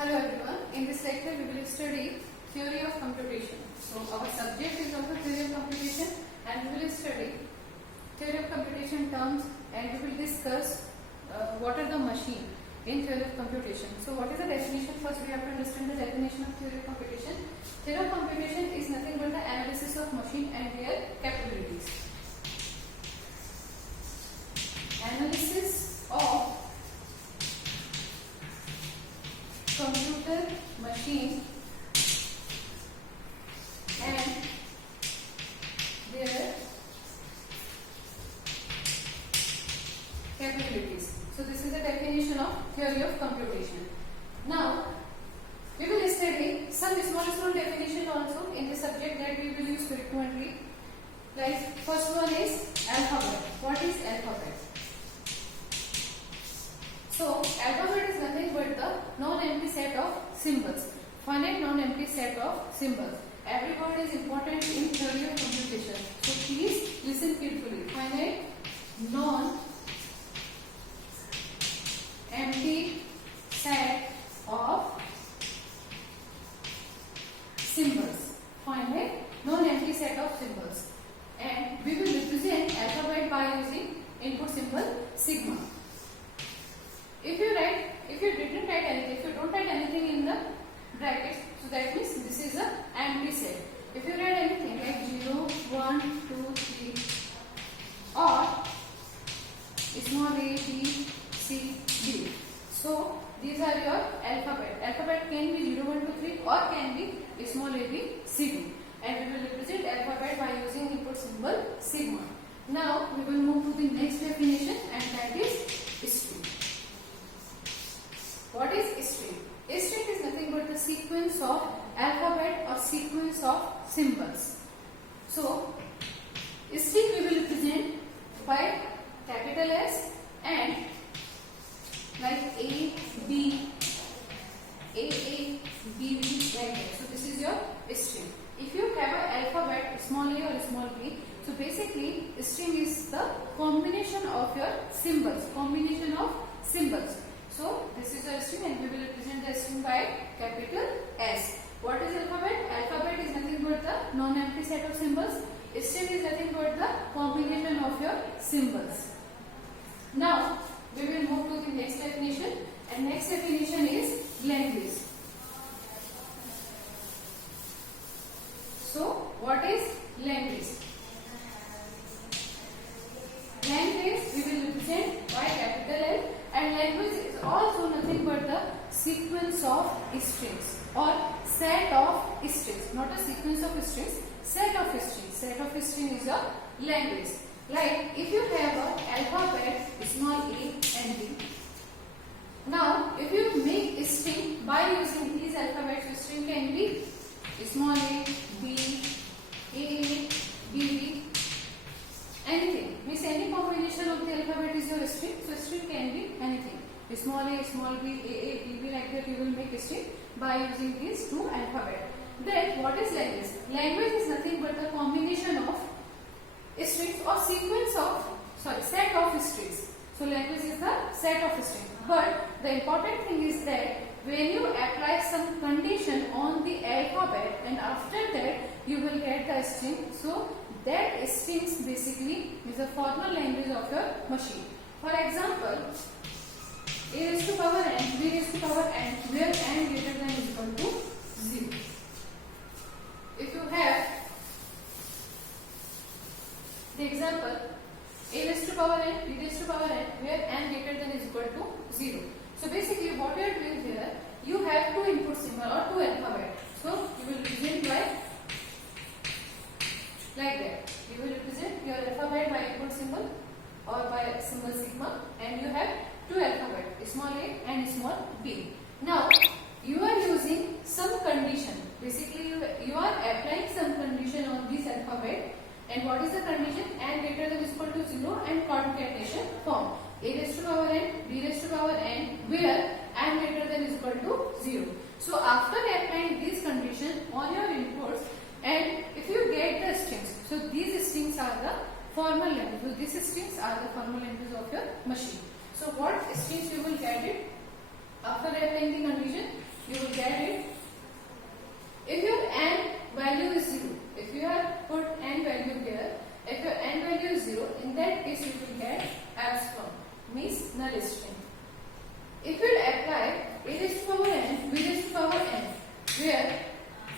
Hello everyone. In this lecture we will study theory of computation. So our subject is also theory of computation and we will study theory of computation terms and we will discuss what are the machine in theory of computation. So what is the definition? First we have to understand the definition of theory of computation. Theory of computation is nothing but the analysis of machine and their capabilities. Analysis of computer machine and their capabilities. So this is the definition of theory of computation. Now we will study some small definition also in the subject that we will use frequently. Like first one is alphabet. What is alphabet? So alphabet is nothing but the non-empty set of symbols. Finite non-empty set of symbols. Every word is important in theory of computation. So please listen carefully. Finite non-empty set of symbols. Finite non-empty set of symbols. And we will represent alphabet by using input symbol sigma. If you didn't write anything, if you don't write anything in the brackets, so that means this is a empty set. If you write anything like 0, 1, 2, 3 or small a, b, c, d. So these are your alphabet. Alphabet can be 0, 1, 2, 3 or can be small a, b, c, d. And we will represent alphabet by using input symbol sigma. Now we will move to the next definition and that is string. What is string? A string is nothing but the sequence of alphabet or sequence of symbols. So, string we will represent by capital S and like A, B, B, like that. So, this is your string. If you have an alphabet, small a or small b, so basically string is the combination of your symbols, So this is a string and we will represent the string by capital S. What is alphabet? Alphabet is nothing but the non-empty set of symbols. String is nothing but the combination of your symbols. Now we will move to the next definition and next definition is language. So what is language? Language we will represent by capital L and language is also nothing but the sequence of strings or set of strings, not a sequence of strings, set of strings. Set of strings is a language. Like if you have an alphabet small a and b. Now if you make a string by using these alphabets, string can be small a, b, a, b, anything. Means any combination of the alphabet is your string. So string can be anything. Small a, small b, a, b, like that you will make a string by using these two alphabets. Then what is language? Language is nothing but the combination of strings or sequence of, set of strings. So language is the set of strings. But the important thing is that when you apply some condition on the alphabet and after that you will get the string. So that strings basically is a formal language of your machine. For example, a raised to power n, b raised to power n, where n greater than or equal to 0. If you have the example a raised to power n, b raised to power n, where n greater than or equal to 0. So basically what you are doing here, you have two input symbol or two alphabet. So you will represent by like that. You will represent your alphabet by input symbol or by symbol sigma and you have two alphabet, small a and small b. Now you are using some condition. Basically you are applying some condition on this alphabet and what is the condition? N greater than or equal to 0 and concatenation form. A raised to power n, b raised to power n, where n greater than or equal to 0. So after applying this condition on your inputs and if you get the strings, so these strings are the formal language. So these strings are the formal language of your machine. So what strings you will get it? After applying the condition, you if we apply a raised to power n, b raised to power n, where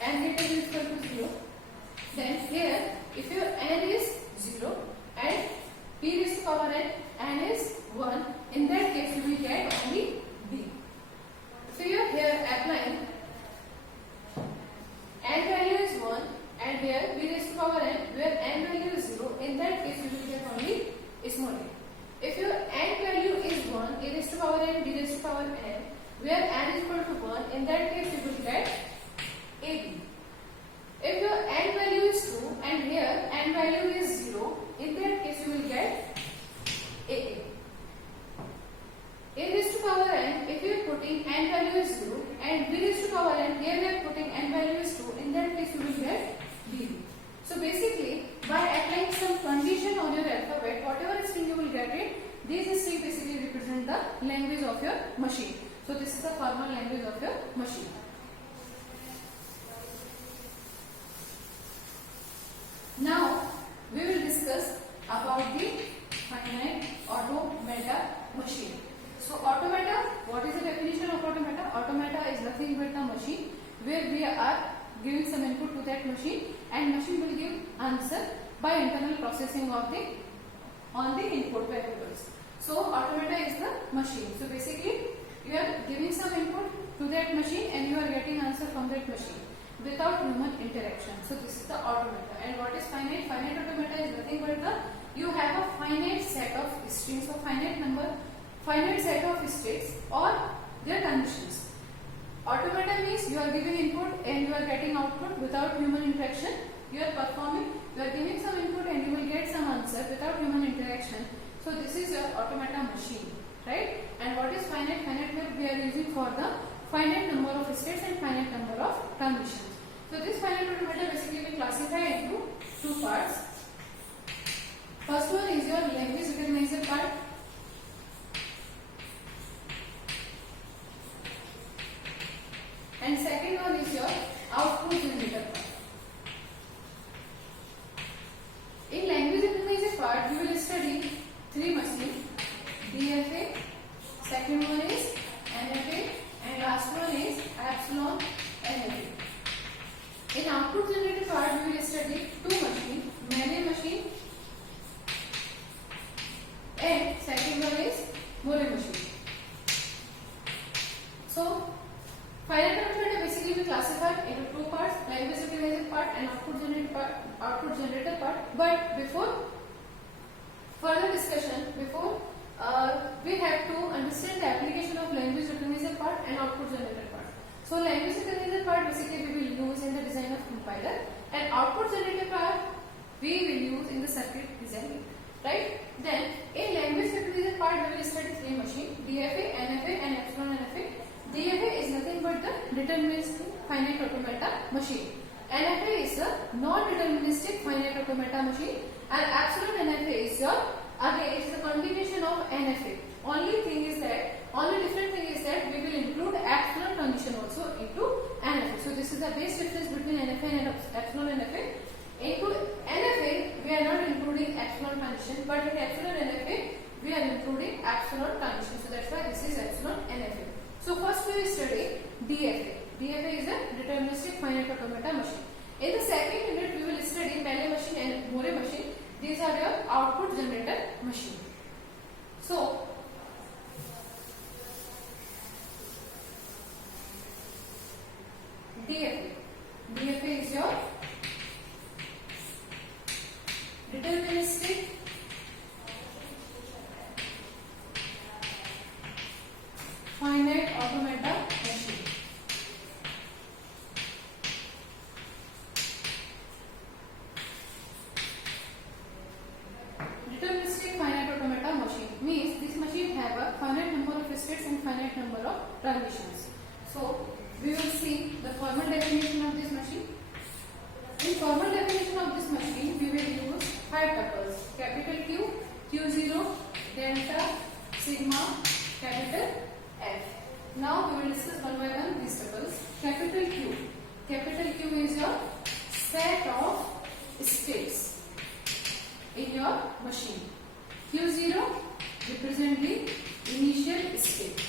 n greater than equal to 0, then here if your n is 0 and p raised to power n is 1, in that case you will get only b. So you are here applying n value is 1 and here b raised to power n, where n value is 0, in that case you will get only small a. If your n value is 1, a raised to power n, b raised to power n, where n is equal to 1, in that case you will get ab. If your n value is 2 and here n value is 0, in that case you will get aa. A raised to power n, if you are putting n value is 0 and b raised to power n, here we are putting n value is 2, in that case you will get bb. So basically, by applying some condition on your alphabet, whatever string you will get it, these strings basically represent the language of your machine. So this is the formal language of your machine. Now we will discuss about the finite automata machine. So automata, what is the definition of automata? Automata is nothing but the machine where we are giving some input to that machine and machine will give answer by internal processing of the on the input variables. So automata is the machine. So basically you are giving some input to that machine and you are getting answer from that machine without human interaction. So this is the automata. And what is finite? Finite automata is nothing but the you have a finite set of strings or finite set of states or their conditions. Automata means you are giving input and you are getting output without human interaction. You are performing, you are giving some input and you will get some answer without human interaction. So this is your automata machine, right? And what is finite? Finite we are using for the finite number of states and finite number of conditions. So this finite automata basically we classify into two parts. First one is your language recognizer part. And second one is your output generator part. In language recognizer part, you will study three machines: DFA, second one is NFA, and last one is epsilon NFA. In output generator part, we will study two machines: Maine machine and second one is Moore machine. So finite automata basically we classify into two parts: language recognizer part and output generator part. But before further discussion, we have to understand the application of language recognizer part and output generator part. So language recognizer part basically we will use in the design of compiler, and output generator part we will use in the circuit design. Right? Then in language recognizer part we will study three machines: DFA, NFA, and epsilon NFA. DFA is nothing but the deterministic finite automata machine. NFA is a non-deterministic finite automata machine, and epsilon NFA is your again it is a combination of NFA. Only different thing is that we will include epsilon condition also into NFA. So this is the base difference between NFA and epsilon NFA. Into NFA we are not including epsilon condition, but in epsilon NFA we are including epsilon condition. So that's why this is epsilon NFA. So first we will study DFA. DFA is a deterministic finite automata machine. In the second unit we will study Maine machine and Moore machine. These are your output generator machine. So DFA is your deterministic finite automata machine. Deterministic finite automata machine means this machine have a finite number of states and finite number of transitions. So we will see the formal definition of this machine. In formal definition of this machine, we will use 5 tuples: capital Q, Q0, delta, sigma, capital F. Now we will discuss one by one these tuples. Capital Q. Capital Q is your set of states in your machine. Q0 represent the initial state.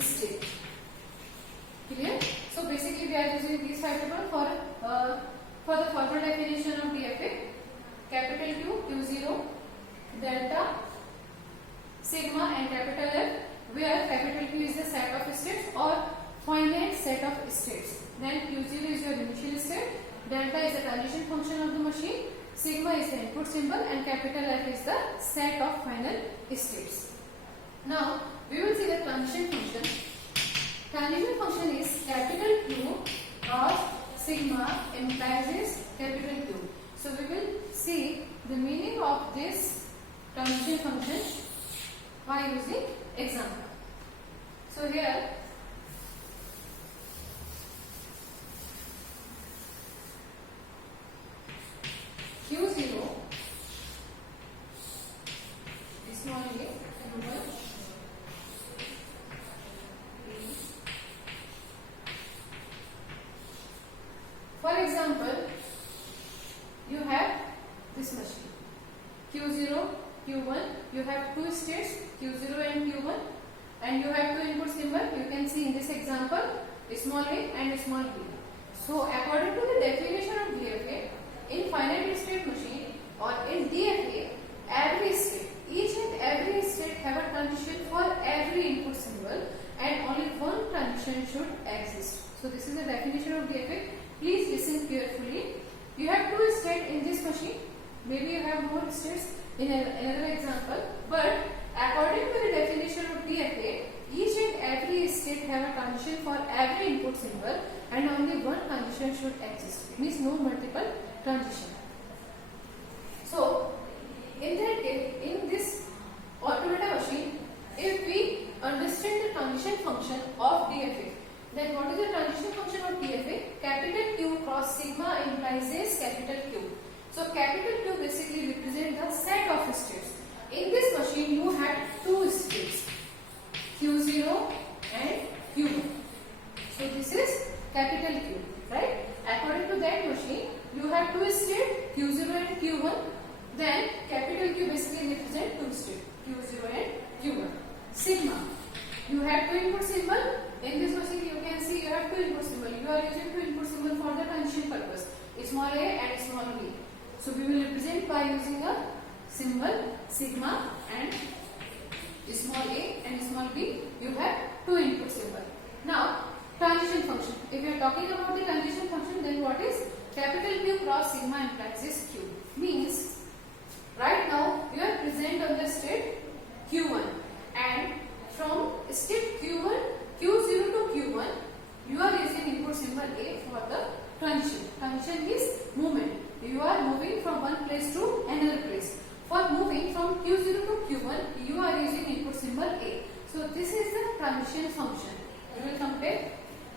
state. Clear? So basically we are using these five tables for the further definition of DFA. Capital Q, Q0, delta, sigma and capital F, where capital Q is the set of states or finite set of states. Then Q0 is your initial state, delta is the transition function of the machine, sigma is the input symbol and capital F is the set of final states. Now we will see the transition function. Transition function is capital Q cross sigma implies capital Q. So we will see the meaning of this transition function by using example. So here Q0 is small a, Q1, for example, you have this machine Q0, Q1, you have two states Q0 and Q1 and you have two input symbol. You can see in this example small a and small b. So according to the definition of DFA, in finite state machine or in DFA, every state, each and every state have a transition for every input symbol and only one transition should exist. So this is the definition of DFA. Please listen carefully. You have two states in this machine. Maybe you have more states in another example. But according to the definition of DFA, each and every state have a transition for every input symbol and only one transition should exist. It means no multiple transition. So in that case, in this automata machine, if we understand the transition function of DFA, then what is the transition function of DFA? Capital Q cross sigma implies capital Q. So capital Q basically represents the set of states. In this machine you had two states, Q0 and Q1. So this is capital Q, right? According to that machine, you have two states, Q0 and Q1. Then capital Q basically represents two states, Q0 and Q1. Sigma, you have two input symbol. In this machine you can see you have two input symbol. You are using two input symbol for the transition purpose, small a and small b. So we will represent by using a symbol sigma and small a and small b. You have two input symbol. Now transition function. If we are talking about the transition function, then what is capital Q cross sigma implies Q? Means right now you are present on the state Q1 and from state Q1, Q0 to Q1, you are using input symbol A for the transition. Transition is movement. You are moving from one place to another place. For moving from Q0 to Q1, you are using input symbol A. So this is the transition function. We will compare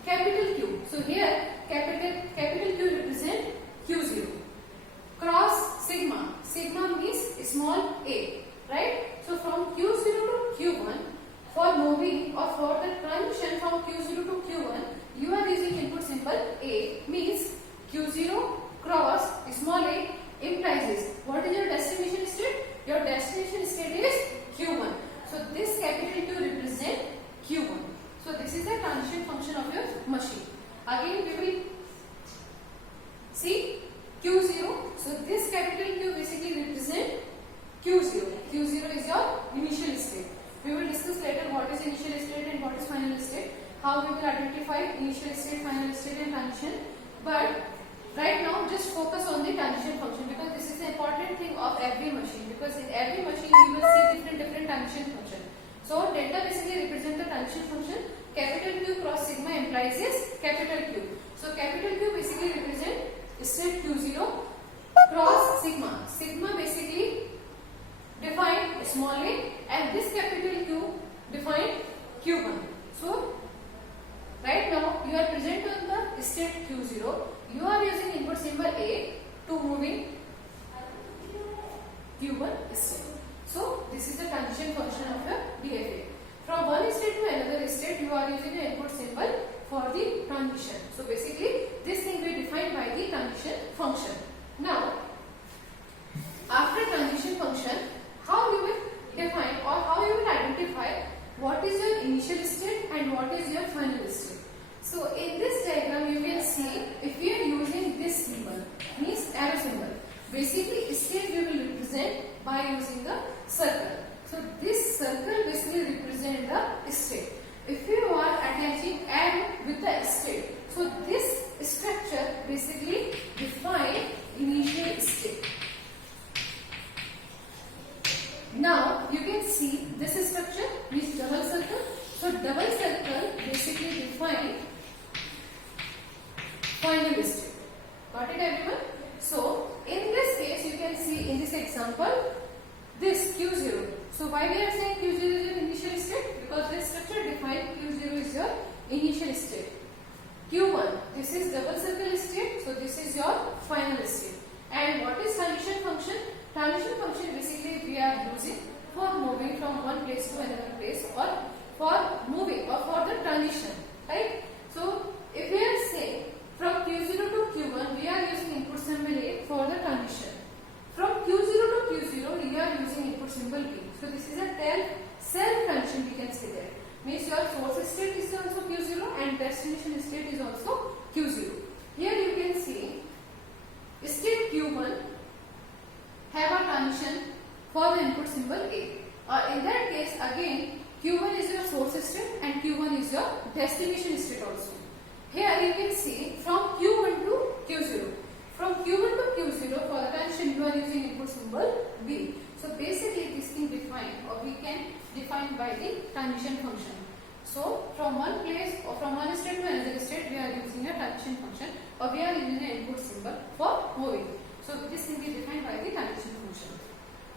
capital Q. So here capital Q represent Q0. Cross sigma. Sigma means small a, right? So from Q0 to Q1, for moving or for the transition from Q0 to Q1, you are using input symbol A, means Q0 cross small a implies what is your destination state? Your destination state is Q1. So this capital Q represent Q1. So this is the transition function of your machine. Again we will see Q0. So this capital Q basically represent Q0. Q0 is your initial state. We will discuss later what is initial state and what is final state, how we will identify initial state, final state and transition. But right now just focus on the transition function because this is the important thing of every machine, because in every machine you will see different transition function. So delta basically represents the transition function. Capital Q cross sigma implies is capital Q. So capital Q basically represents state Q0 cross sigma. Sigma basically define small a and this capital Q define Q1. So right now you are present on the state Q0. You are using input symbol A to moving Q1 state. So this is the transition function of the DFA. From one state to another state, you are using the input symbol for the transition. So basically this thing we define by the transition function. Now after transition function, how you will define or how you will identify what is your initial state and and what is your final state. So in this diagram you can see if we are using this symbol, means arrow symbol, basically state we will represent by using the circle. So this circle basically represent the state. If you are attaching arrow with the state, so this structure basically define initial state. Now you can see this structure means double circle. So double circle basically define final state. Got it everyone? So in this case you can see in this example this Q0. So why we are saying Q0 is your initial state? Because this structure defines Q0 is your initial state. Q1, this is double circle state, so this is your final state. And what is transition function? Transition function basically we are using for moving from one place to another place, or for moving or for the transition, right? So if we are saying from Q0 to Q1 we are using input symbol A for the transition. From Q0 to Q0 we are using input symbol B. So this is a self transition, we can say that. Means your source state is also Q0 and destination state is also Q0. Here you can see state Q1 have a transition for the input symbol A. In that case again Q1 is your source state and Q1 is your destination state also. Here you can see from Q1 to Q0. From Q1 to Q0 for the transition you are using input symbol B. So basically this thing defined, or we can define by the transition function. So from one place or from one state to another state we are using a transition function, or we are using an input symbol for moving. So this will be defined by the transition function.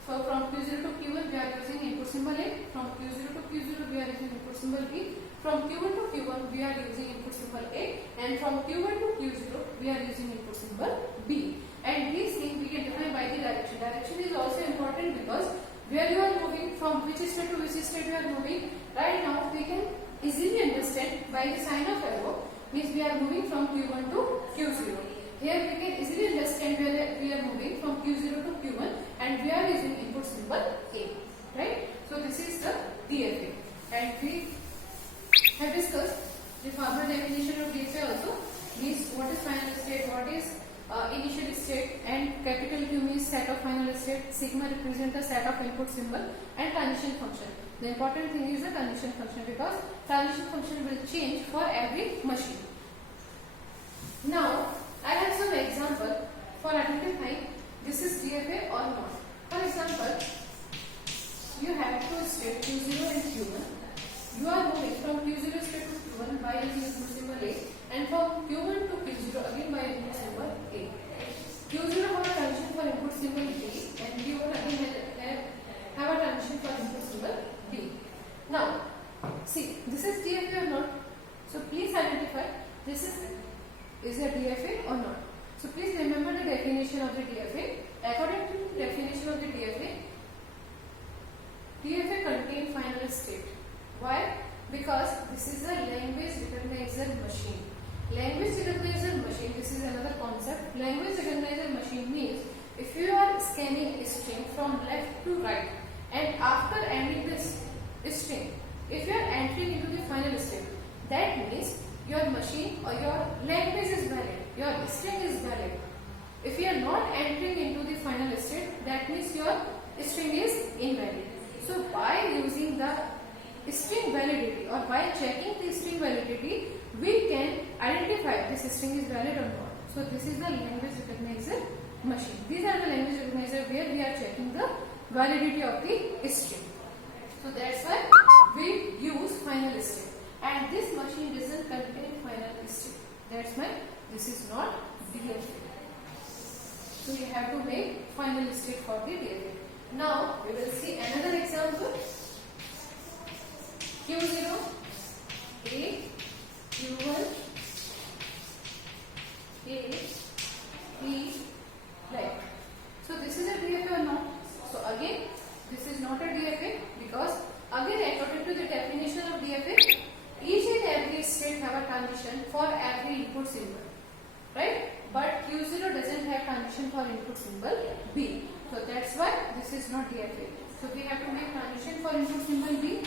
So from Q0 to Q1 we are using input symbol A. From Q0 to Q0 we are using input symbol B. From Q1 to Q1 we are using input symbol A, and from Q1 to Q0 we are using input symbol B. And these things we can define by the direction. Direction is also important because where you are moving, from which state to which state you are moving. Right now we can easily understand by the sign of arrow, means we are moving from Q1 to Q0. Here we can easily understand where we are moving from Q0 to Q1 and we are using input symbol A. Right? So this is the DFA, and we have discussed the formal definition of DFA also, means what is final state, what is initial state, and capital Q means set of final state, sigma represent the set of input symbol, and transition function. The important thing is the transition function, because transition function will change for every machine. Now I have some example for identifying this is DFA or not. For example, you have two states Q0 and Q1. You are moving from Q0 state to Q1 by using input symbol A, and from Q1 to Q0 again by input symbol A. Q0 have a transition for input symbol B, and Q1 again have a transition for input symbol B. Now, see, this is DFA or not? So please identify this is a DFA or not. So please remember the definition of the DFA. According to the definition of the DFA contains final state. Why? Because this is a language recognizer machine. Language recognizer machine, this is another concept. Language recognizer machine means if you are scanning a string from left to right, and after ending this string, if you are entering into the final state, that means your machine or your language is valid, your string is valid. If you are not entering into the final state, that means your string is invalid. So by using the string validity, or by checking the string validity, we can identify this string is valid or not. So this is the language recognizer machine. These are the language recognizer where we are checking the validity of the string. So that's why we use final state, and this machine doesn't contain final state. That's why this is not DFA. So you have to make final state for the DFA. Now we will see another example. Q0, A, Q1, A, B, right. So this is a DFA or not? So again, this is not a DFA, because again according to the definition of DFA, each and every state have a transition for every input symbol, right? But Q0 doesn't have transition for input symbol B. So that's why this is not DFA. So we have to make transition for input symbol B.